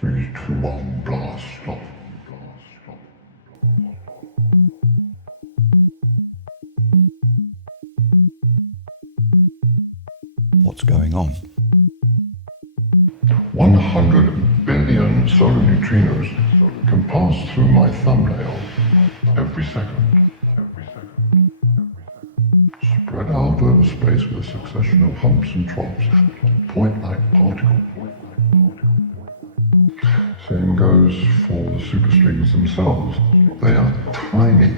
3, 2, 1, blast, stop. What's going on? 100 billion solar neutrinos can pass through my thumbnail every second. Spread out over space with a succession of humps and troughs, point-like particles. Same goes for the superstrings themselves. They are tiny.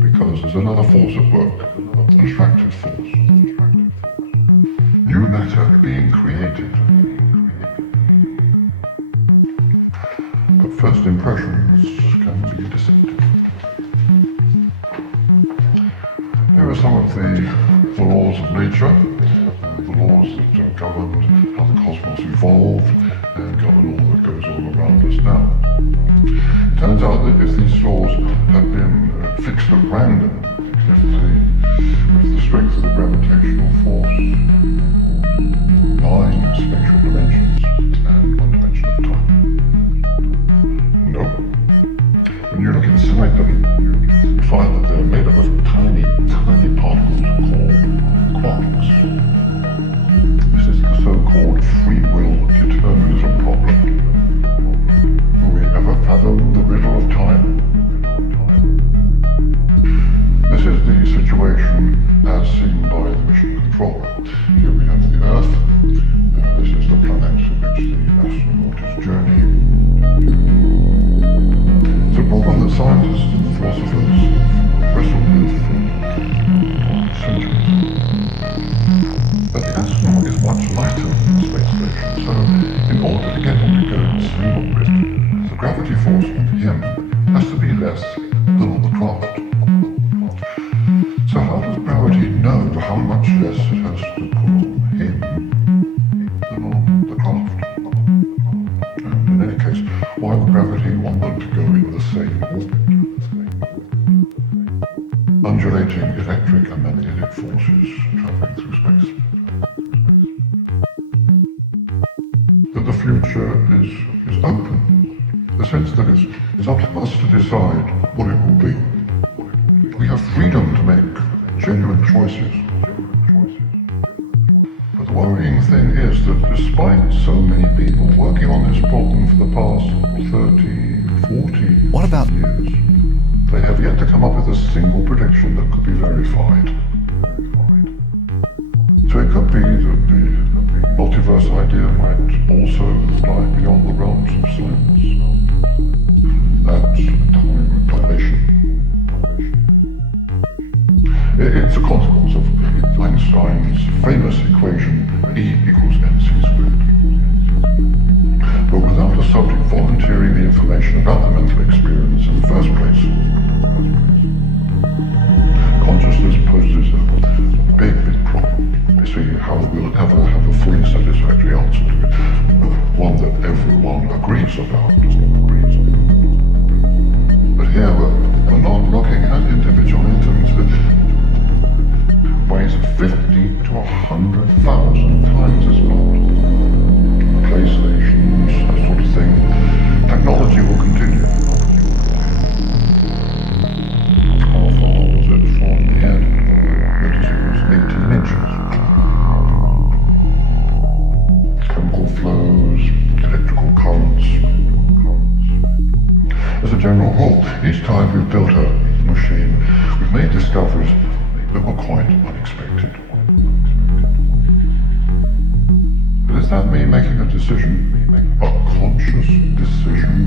Because there's another force at work, an attractive force. New matter being created. But first impressions can be deceptive. Here are some of the laws of nature, the laws that govern how the cosmos evolved and govern all that goes on around us now. It turns out that if these laws had been fixed at random, if the strength of the gravitational force, 9 spatial dimensions, and 1 dimension of time. Nope. When you look inside them, you find that they're made up of tiny, tiny particles called quarks. This is the so-called free will determinism problem. Will we ever fathom the riddle of time? This is the situation as seen by the mission controller. Here we have the Earth. This is the planet in which the astronaut is journeying. It's a problem that scientists and philosophers wrestled with for centuries. But the astronaut is much lighter than the space station, so in order to get him to go insane on orbit, the gravity force on him has to be less than on the craft. So how does gravity know how much less it has to put on him than on the craft? And in any case, why would gravity want them to go in the same orbit? Undulating electric and magnetic forces traveling through space. But the future is open. The sense that it's up to us to decide what it will be. We have freedom to make genuine choices. But the worrying thing is that despite so many people working on this problem for the past 30, 40 years, they have yet to come up with a single prediction that could be verified. So it could be that the multiverse idea might also lie beyond the realms of science. That's time dilation. It's a consequence of Einstein's famous equation E equals mc squared. But without a subject volunteering the information about the mental experience in the first place, consciousness poses a big problem. See how we'll ever have a fully satisfactory answer to it, one that everyone agrees about. But here we're not looking at individual atoms that weighs 50 to 100,000 times as much. PlayStations, that sort of thing. Technology will continue. How far was it from the end? Notice it was 18 inches. Chemical flows, electrical currents. As a general rule, each time we've built a machine, we've made discoveries that were quite unexpected. But is that me making a decision? A conscious decision?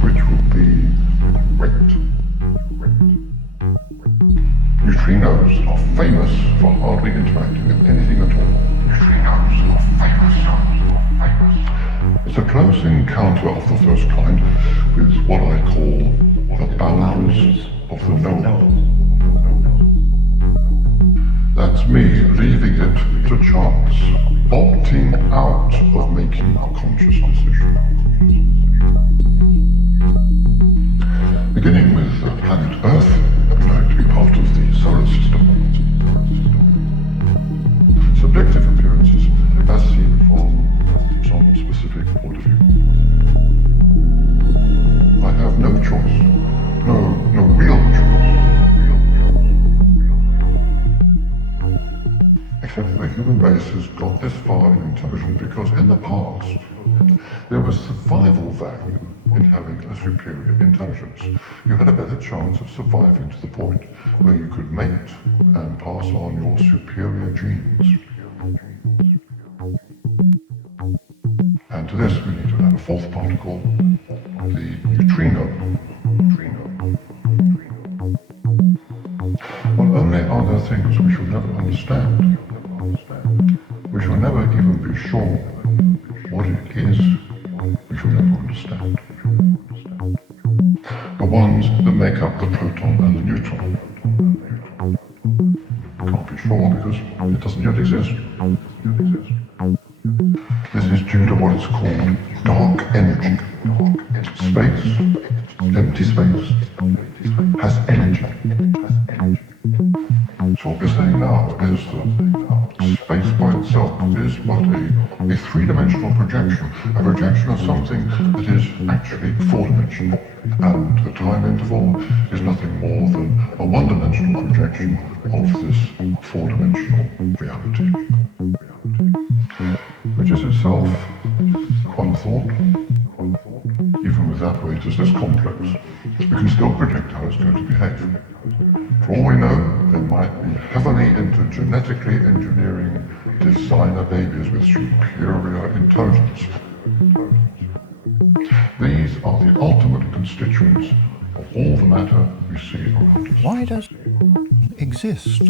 Which would be great. Neutrinos are famous for hardly interacting with anything at all. Neutrinos are famous. It's a close encounter of the first kind with what I call the boundaries of the known. That's me leaving it to chance, opting out of making a conscious decision. Beginning with planet Earth, we like to be part of the solar system. the human race has got this far in intelligence because in the past there was survival value in having a superior intelligence. You had a better chance of surviving to the point where you could mate and pass on your superior genes. And to this we need to add a fourth particle, the neutrino. Not only are there things we shall never understand, we shall never even be sure what it is we shall never understand. The ones that make up the proton and the neutron. Can't be sure because it doesn't yet exist. This is due to what is called dark energy. Space, empty space, has energy. So what we're saying now is that space by itself is but a three-dimensional projection, a projection of something that is actually four-dimensional, and the time interval is nothing more than a one-dimensional projection of this four-dimensional reality, which is itself one thought. Even with that weight as this complex, we can still predict how it's going to behave. For all we know, there might be heavily into genetically engineering designer babies with superior intelligence. These are the ultimate constituents of all the matter we see around us. Why does it exist?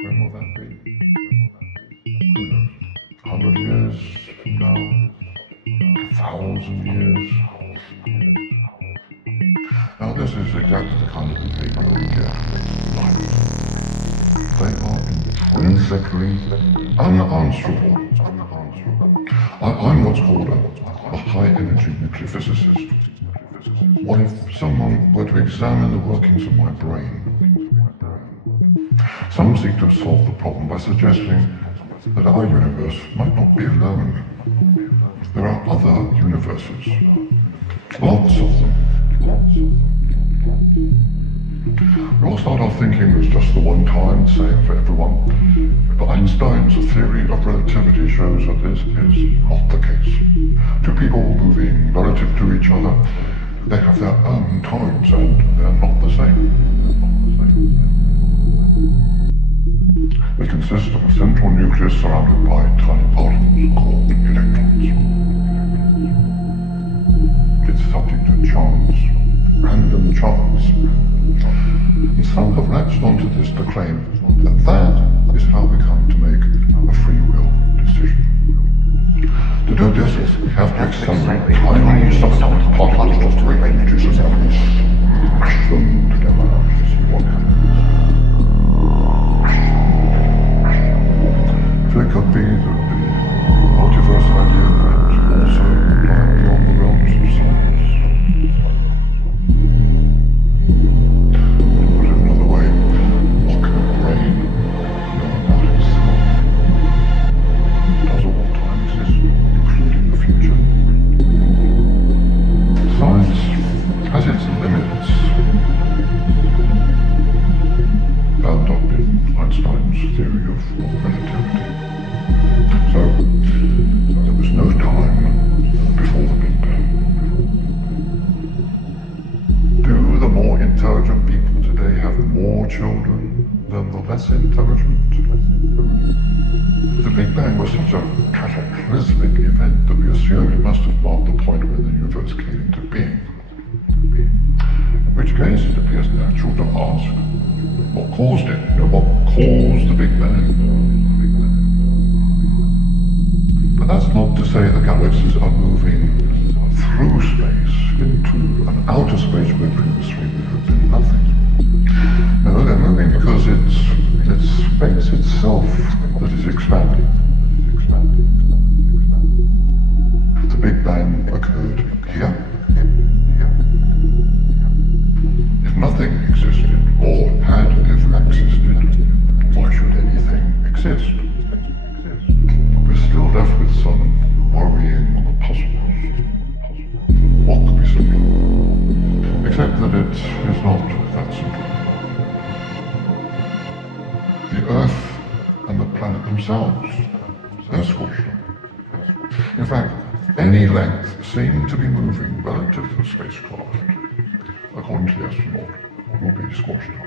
When will that be? Who knows? 100 years from now? 1,000 years? Now this is exactly the kind of behavior we get with light. They are intrinsically unanswerable. I'm what's called a high-energy nuclear physicist. What if someone were to examine the workings of my brain? Some seek to solve the problem by suggesting that our universe might not be alone. There are other universes. Lots of them. We all start off thinking there's just the one time, same for everyone. But Einstein's theory of relativity shows that this is not the case. Two people moving relative to each other, they have their own times and they're not the same. They consist of a central nucleus surrounded by tiny particles called electrons. It's subject to chance, random chance. And some have latched onto this to claim that that is how we come to make a free will decision. To do this, we have to accelerate tiny subatomic particles to great energies and smash them together to see what happens. then the less intelligent. The Big Bang was such a cataclysmic event that we assume it must have marked the point where the universe came into being. In which case, it appears natural to ask, what caused it? What caused the Big Bang? But that's not to say the galaxies are moving through space into an outer space where previously there had been nothing. No, they're moving because it's space itself that is expanding. The Big Bang occurred here. If nothing existed, or had ever existed, why should anything exist? We're still left with some worrying puzzles. What could be simpler? Except that it is not that simple. The Earth and the planet themselves, they're squashed. In fact, any length seemed to be moving relative to the spacecraft, according to the astronaut, will be squashed up.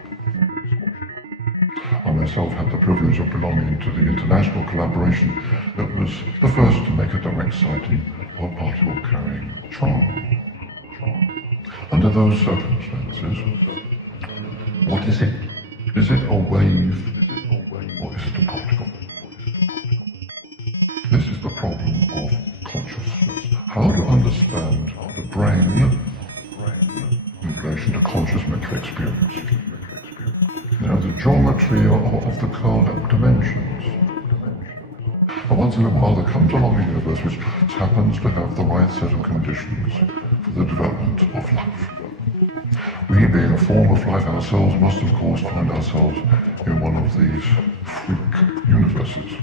I myself had the privilege of belonging to the international collaboration that was the first to make a direct sighting of a particle carrying charm. Under those circumstances, what is it? Is it a wave, or is it a particle? This is the problem of consciousness. How to understand the brain in relation to conscious mental experience. The geometry of the curled-up dimensions. And once in a while there comes along a universe which happens to have the right set of conditions for the development of life. We, being a form of life ourselves, must of course find ourselves in one of these freak universes.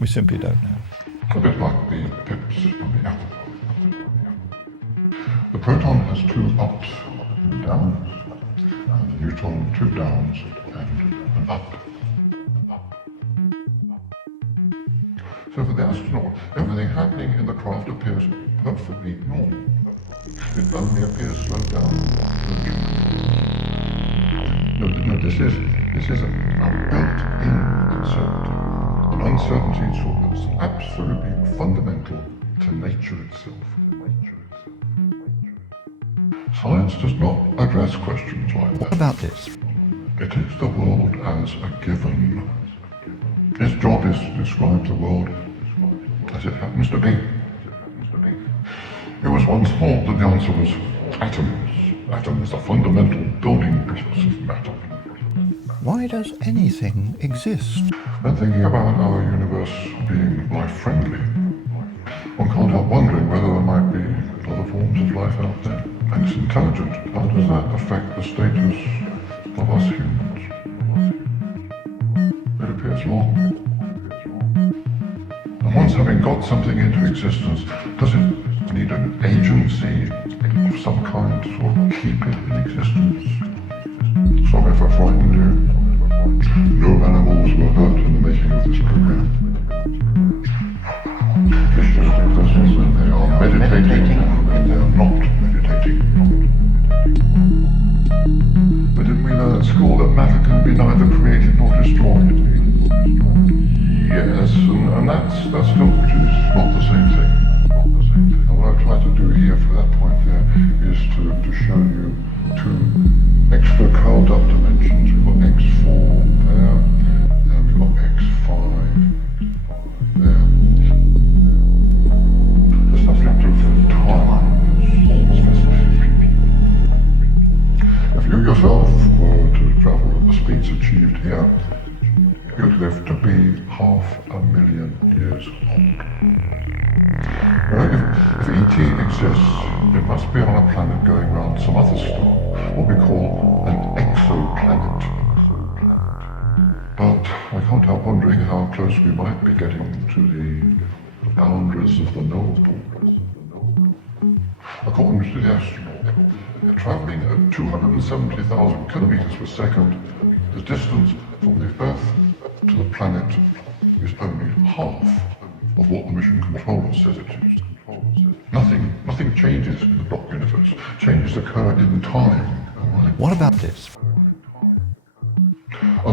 We simply don't know. A bit like the pips on the apple. The proton has two ups and downs, and the neutron two downs and an up. So for the astronaut, everything happening in the craft appears perfectly normal. It only appears slowed down. No, this is a built-in uncertainty. An uncertainty that's absolutely fundamental to nature itself. Science does not address questions like that. What about this? It is the world as a given. Its job is to describe the world as it happens to be. It was once thought that the answer was atoms. Atoms, the fundamental building blocks of matter. Why does anything exist? When thinking about our universe being life-friendly, one can't help wondering whether there might be other forms of life out there. And it's intelligent. How does that affect the status of us humans? It appears wrong. And once having got something into existence, does it need an agency of some kind to sort of keep it in existence? Sorry if I frightened you. No animals were hurt in the making of this program. It's just existence and they are meditating and they are not meditating. But didn't we learn at school that matter can be neither created nor destroyed? Yes, and that's still, which is not the same thing. And what I've tried to do here for that point there is to show you two extra curled up dimensions. We've got x4 there, and we've got x5 there. The subject of time is specific. If you yourself were to travel at the speeds achieved here, you'd live to be 500,000 years old. If ET exists, it must be on a planet going around some other star, what we call an exoplanet. But I can't help wondering how close we might be getting to the boundaries of the knowable. According to the astronaut, traveling at 270,000 kilometers per second, the distance from the Earth to the planet is only half of what the mission controller says it is. Nothing changes in the block universe. Changes occur in time. Right? What about this?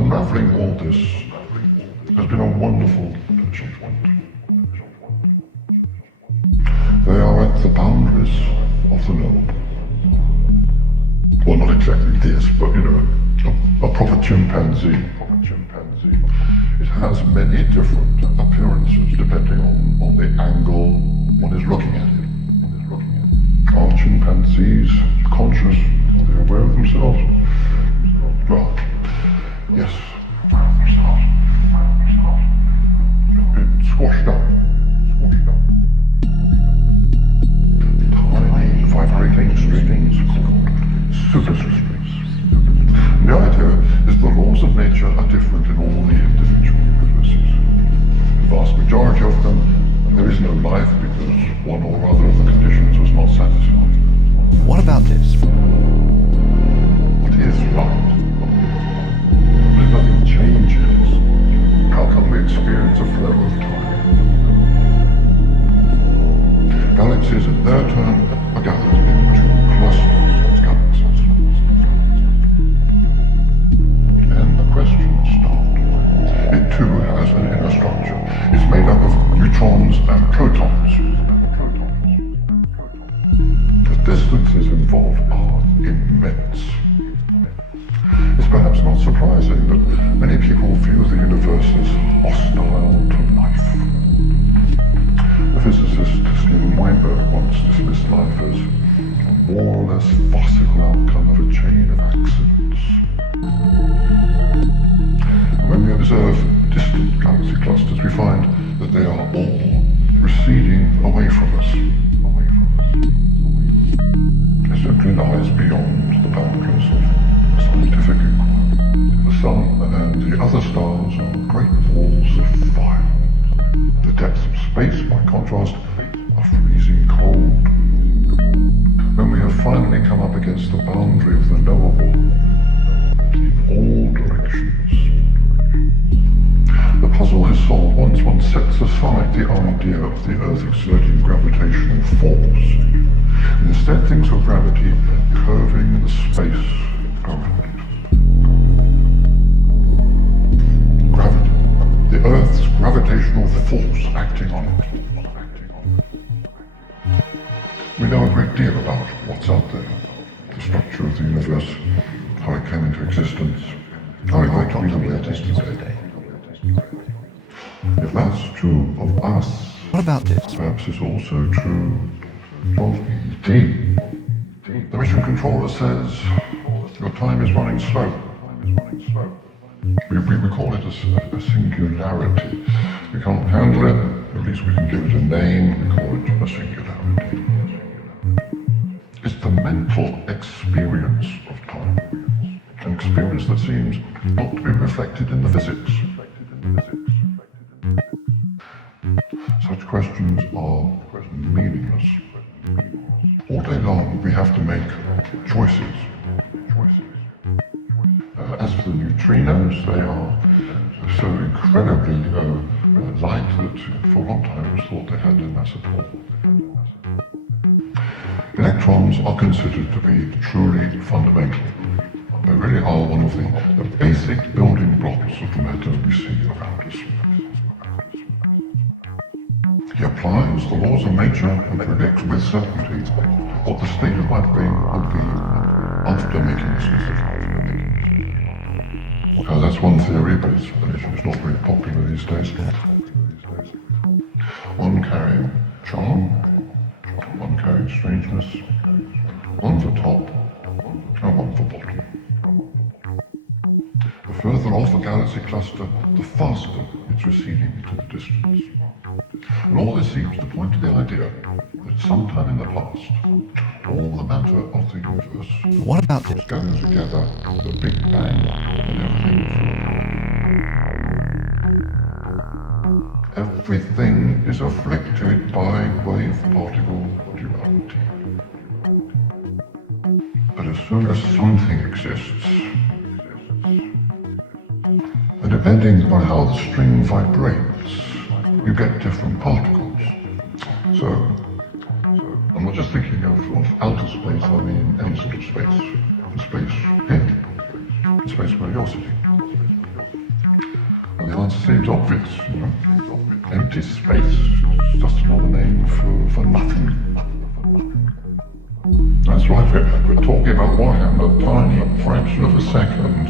unraveling all this has been a wonderful achievement. They are at the boundaries of the knowable. Well, not exactly this, but a proper chimpanzee. It has many different appearances depending on the angle one is looking at it. Are chimpanzees conscious? Are they aware of themselves? Well, yes, aware of themselves. It's squashed up. Tiny vibrating strings called superstrings. The idea is the laws of nature are different in all the individual universes. The vast majority of them, there is no life because one or other of the conditions was not satisfied. What about this? What is right? If nothing changes, how can we experience a flow of time? Galaxies, in their turn, are gathered into clusters of galaxies. Then the questions start. It too has an inner structure. It's made up of neutrons and protons. The distances involved are immense. It's perhaps not surprising that many people view the universe as hostile to life. The physicist Steven Weinberg once dismissed life as a more or less farcical outcome of a chain of accidents. When we observe distant galaxy clusters, we find that they are all receding away from us. It simply lies beyond the boundaries of scientific inquiry. The sun and the other stars are great walls of fire. The depths of space, by contrast, are freezing cold. When we have finally come up against the boundary of the knowable, in all directions, the puzzle is solved once one sets aside the idea of the Earth exerting gravitational force, and instead thinks of gravity curving the space around it. Gravity, the Earth's gravitational force acting on it. We know a great deal about what's out there, the structure of the universe, how it came into existence, how it got to be the way it is today. If that's true of us, What about this? perhaps it's also true of E.T. The mission controller says, your time is running slow. We call it a singularity. We can't handle it, at least we can give it a name, we call it a singularity. It's the mental experience of time, an experience that seems not to be reflected in the physics. Such questions are meaningless. All day long we have to make choices. As for the neutrinos, they are so incredibly light that for a long time it was thought they had no mass at all. Electrons are considered to be truly fundamental. They really are one of the basic building blocks of the matter we see around us. He applies the laws of nature and predicts with certainty what the state of my brain will be after making this decision. Now that's one theory, but it's not very popular these days. One carrying charm, one carrying strangeness, one for top, and one for bottom. The further off a galaxy cluster, the faster it's receding into the distance. And all this seems to point to the idea that sometime in the past, all the matter of the universe What about this? gathered together, the Big Bang, and everything flew. Everything is afflicted by wave-particle duality. But as soon as something exists, and depending on how the string vibrates, you get different particles. So I'm not just thinking of outer space, I mean any sort of space. In space here, in space where you're sitting. the answer seems obvious, you know. Empty space is just another name for nothing. That's right, we're talking about what happened a tiny fraction of a second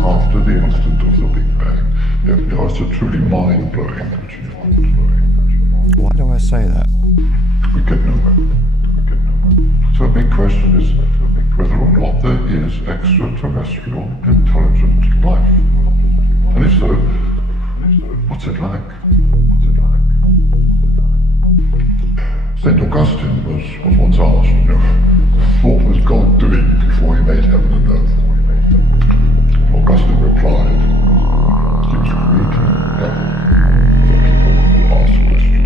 after the instant of the Big Bang. You know, it's a truly mind-blowing achievement. Why do I say that? We get nowhere. So the big question is whether or not there is extraterrestrial intelligent life. And if so, what's it like? St. Augustine was once asked, you know, what was God doing before he made heaven and earth? Augustine replied, he was creating hell for people who ask questions.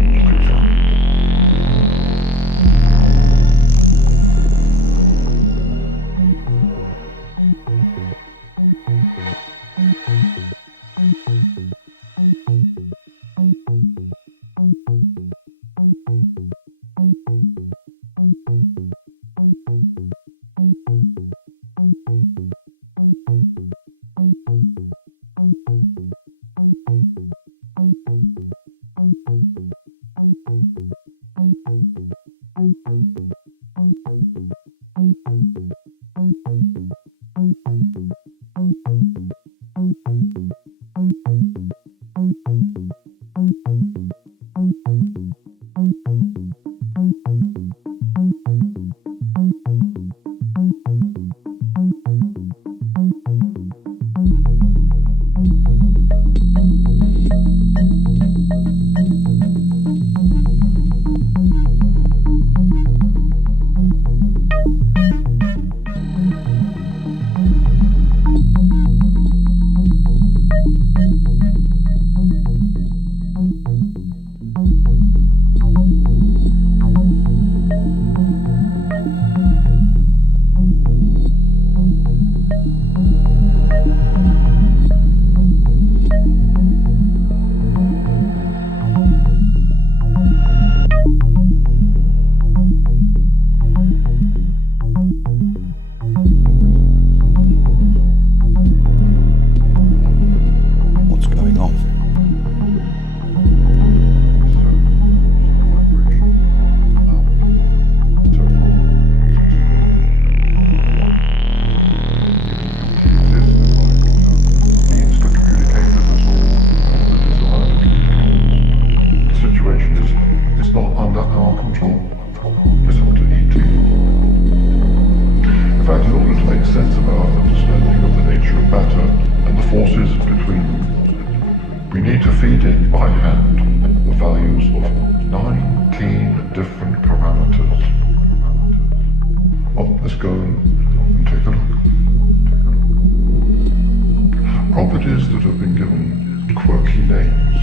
Properties that have been given quirky names.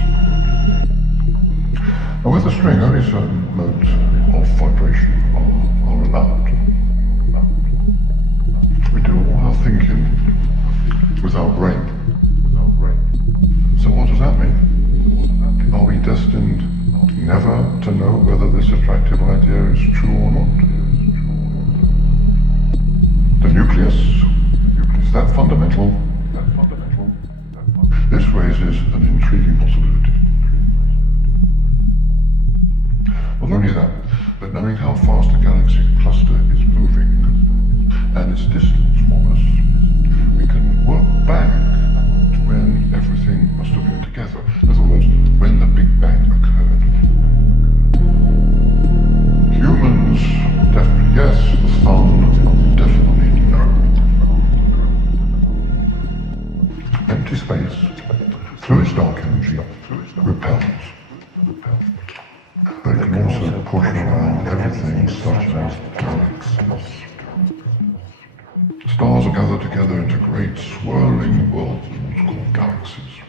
Now with a string, only certain modes of vibration are allowed. We do all our thinking with our brain. So what does that mean? Are we destined never to know whether this attractive idea is true or not? The nucleus, is that fundamental? This raises an intriguing possibility. Not only that, but knowing how fast a galaxy cluster is moving and its distance from us, we can work back to when everything must have been together. In other words, when the Big Bang occurred. Humans, definitely yes. The sun, definitely no. Empty space, through its dark energy, repels. But it can also push around everything such as galaxies. Stars are gathered together into great swirling whirlpools called galaxies.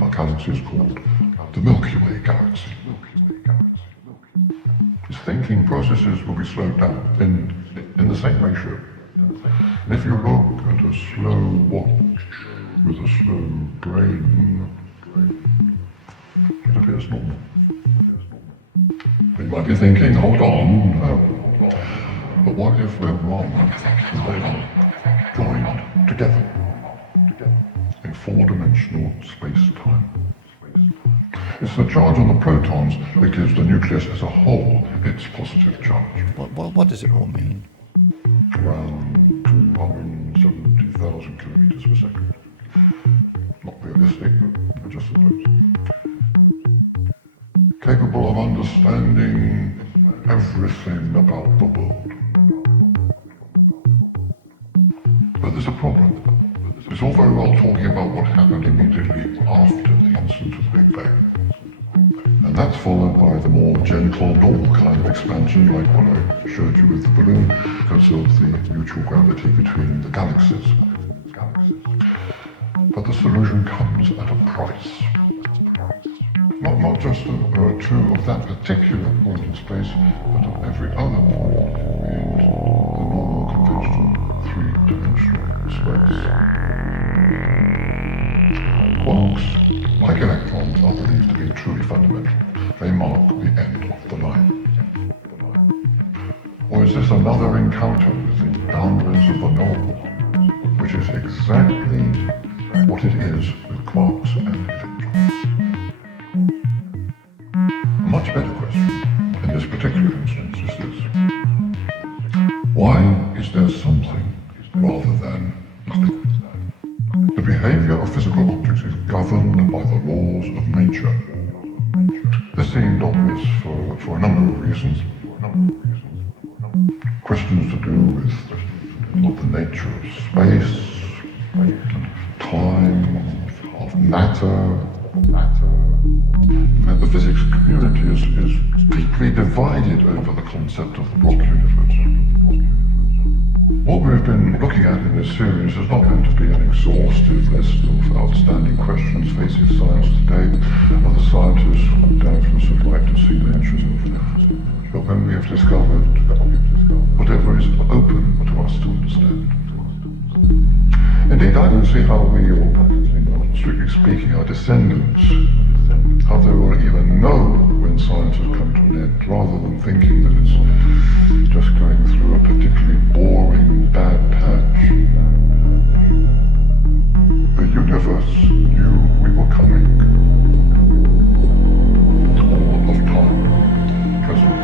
Our galaxy is called the Milky Way galaxy. Its thinking processes will be slowed down in the same ratio. And if you look at a slow watch with a slow brain, it appears normal. You might be thinking, hold on, but what if we're wrong? They are joined together in four-dimensional space-time. It's the charge on the protons that gives the nucleus as a whole its positive charge. What does it all mean? Around 270,000 kilometers per second. Not realistic, but just suppose. Capable of understanding everything about the world. But there's a problem. It's all very well talking about what happened immediately after the instant of the Big Bang. And that's followed by the more gentle, normal kind of expansion, like what I showed you with the balloon, because of the mutual gravity between the galaxies. But the solution comes at a price. Not just true of that particular point in space, but of every other point in the normal, conventional, three-dimensional space. Quarks, like electrons, are believed to be truly fundamental. They mark the end of the line. Or is this another encounter with the boundaries of the knowable, which is exactly what it is with quarks and electrons? A much better question in this particular instance is this. Why is there something rather than nothing? The behavior of physical objects is governed by the laws of nature. This seemed obvious for a number of reasons. Questions to do with the nature of space, time, of matter. And the physics community is deeply divided over the concept of the rock universe. What we've been looking at in this series is not meant to be an exhaustive list of outstanding questions facing science today. Other scientists doubtless would like to see mentioned. But when we have discovered whatever is open to us to understand. Indeed, I don't see how we, or strictly speaking, our descendants, how they will even know when science has come to an end, rather than thinking that it's just going through a particularly boring, bad patch. The universe knew we were coming. All of time, present and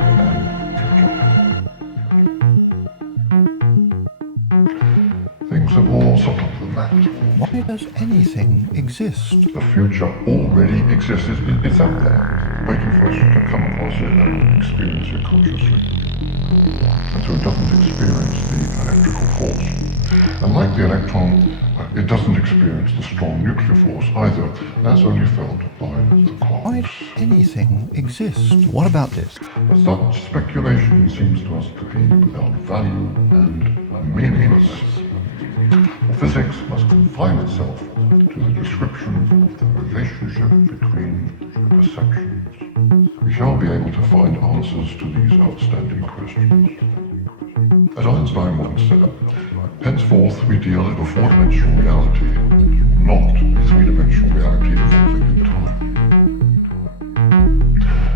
future. Things have all settled than that. Why does anything exist? The future already exists. It's out there, waiting for us to come across it and experience it consciously. And so it doesn't experience the electrical force. And like the electron, it doesn't experience the strong nuclear force either. That's only felt by the quarks. Why does anything exist? What about this? But such speculation seems to us to be without value and meaningless. Physics must confine itself to the description of the relationship between perceptions. We shall be able to find answers to these outstanding questions. As Einstein once said, henceforth we deal in a four-dimensional reality, not a three-dimensional reality evolving in time.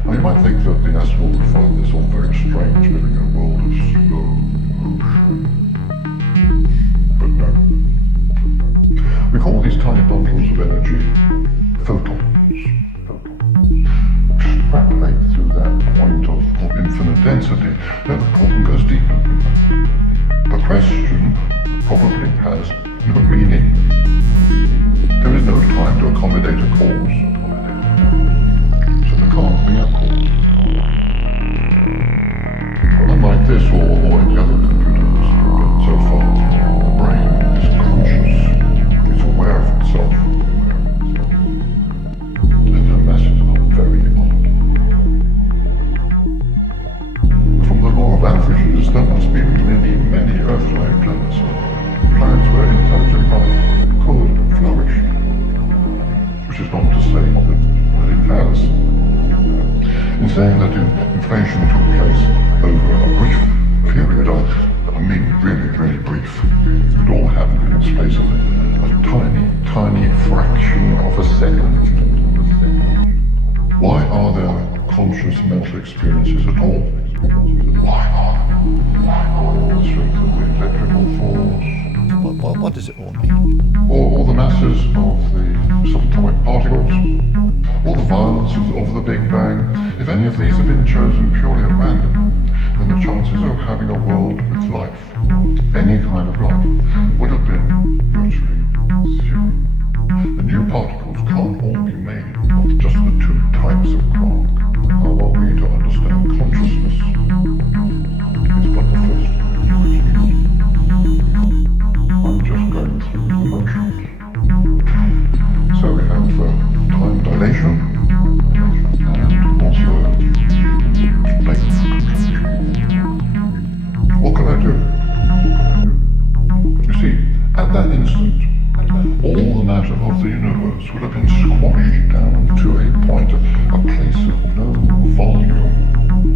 Now you might think that the astronaut would find this all very strange, living in a world of slow motion. But no. We call these tiny bundles of energy photons. Extrapolate through that point of infinite density, then the problem goes deeper. The question probably has no meaning. There is no time to accommodate a cause. So there can't be a cause. Well, unlike this or any other computers, so far, the brain is conscious. It's aware of itself. And her masses are very odd. From the law of averages, there must be many, many Earth-like planets. Planets where intelligent life could flourish. Which is not to say that it has. In saying that inflation took place over a brief period, I mean really, really brief. It all happened in the space of a tiny, tiny fraction of a second. Why are there conscious mental experiences at all? Why are the strength of the electrical force? What does it all mean? All the masses of the subatomic particles, all the violence of the Big Bang, if any of these have been chosen purely at random, then the chances of having a world with life, any kind of life, would have been virtually zero. The new particles can't all be made of just the two types of quark. How are we to understand consciousness? It's but the first of the new. I'm just going through the motions. So we have time dilation and also space contraction. What can I do? You see, at that instant, all the matter of the universe would have been squashed down to a point, a place of no volume,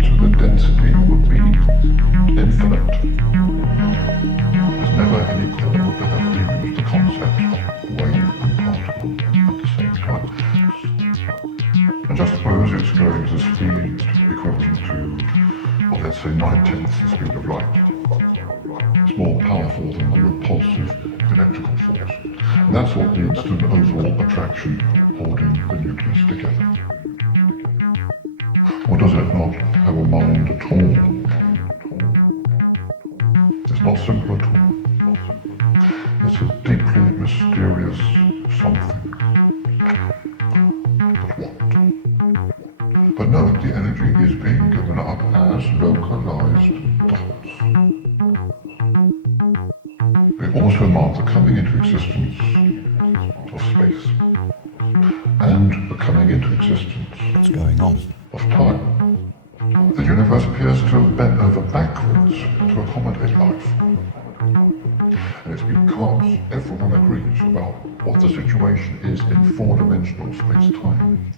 so the density would be infinite. There's never any chord that have used the concept of wave and particle at the same time. And just suppose it's going to speed equivalent to, well, let's say 9/10 the speed of light. It's more powerful than the repulsive electrical force. And that's what leads to an overall attraction holding the nucleus together. Or does it not have a mind at all? It's not simple at all. It's a deeply mysterious something. But what? But no, the energy is being given up as localized dots. They also mark the coming into existence of space and the coming into existence What's going on? of time. The universe appears to have bent over backwards to accommodate life. And it's because everyone agrees about what the situation is in four-dimensional space-time.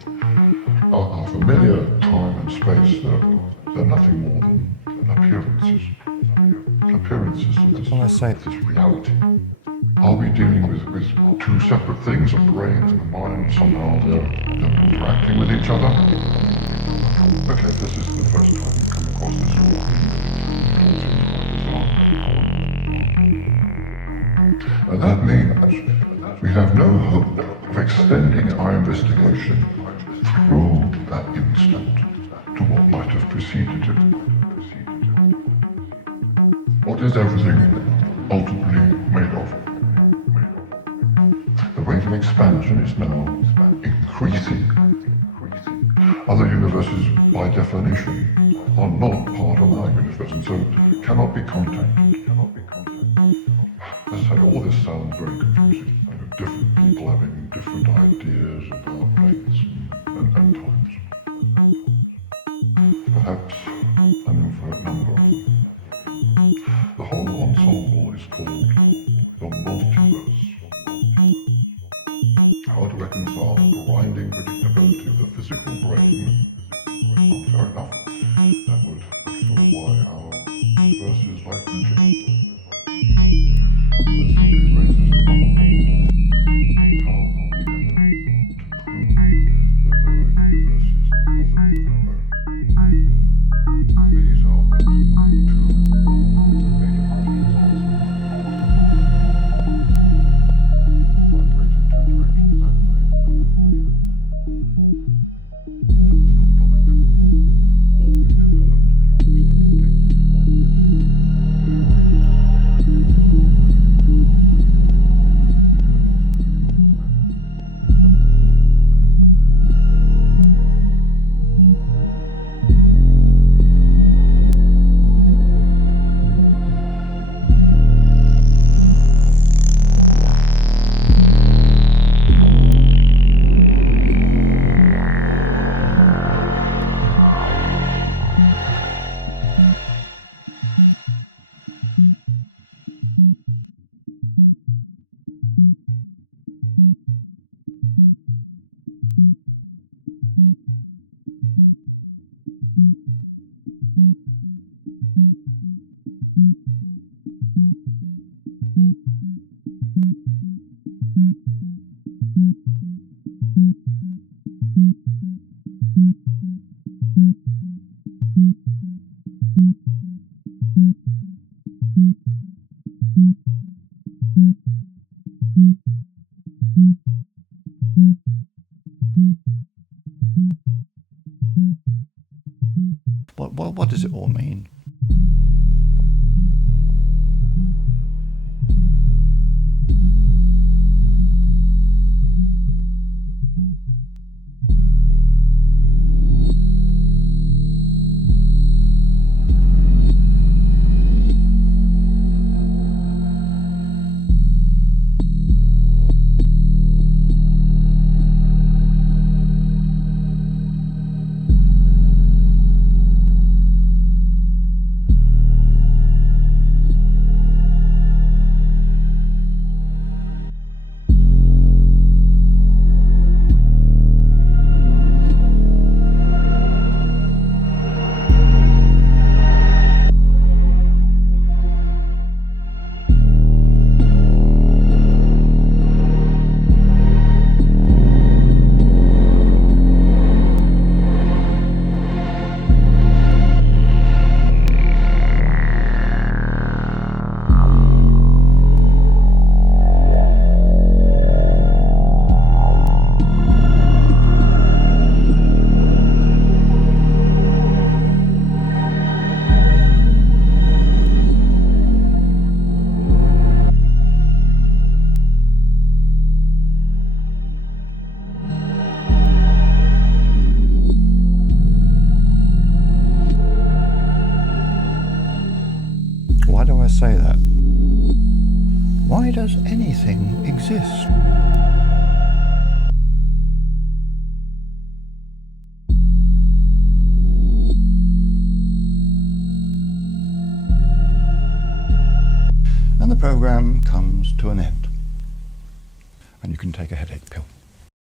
Our familiar time and space, they're nothing more than appearances. Appearances of this, Well, I say- of this reality. Are we dealing with two separate things, a brain and a mind? Somehow they're interacting with each other? Okay, this is the first time you come across this law. And that means we have no hope of extending our investigation through that instant to what might have preceded it. What is everything ultimately made of? The rate of expansion is now increasing. Other universes, by definition, are not part of our universe and so cannot be contacted. Let's say all this sounds very confusing. Different people having different ideas about dates and times. Perhaps an infinite number of them. The whole ensemble is called the multiverse. How to reconcile the grinding predictability of the physical brain? Well, fair enough. That would explain why our universe is life-changing. That simply raises the problem. How are we ever to prove that there are universes other than our own? These are but two major questions. What does it all mean? Why do I say that? Why does anything exist? And the program comes to an end. And you can take a headache pill.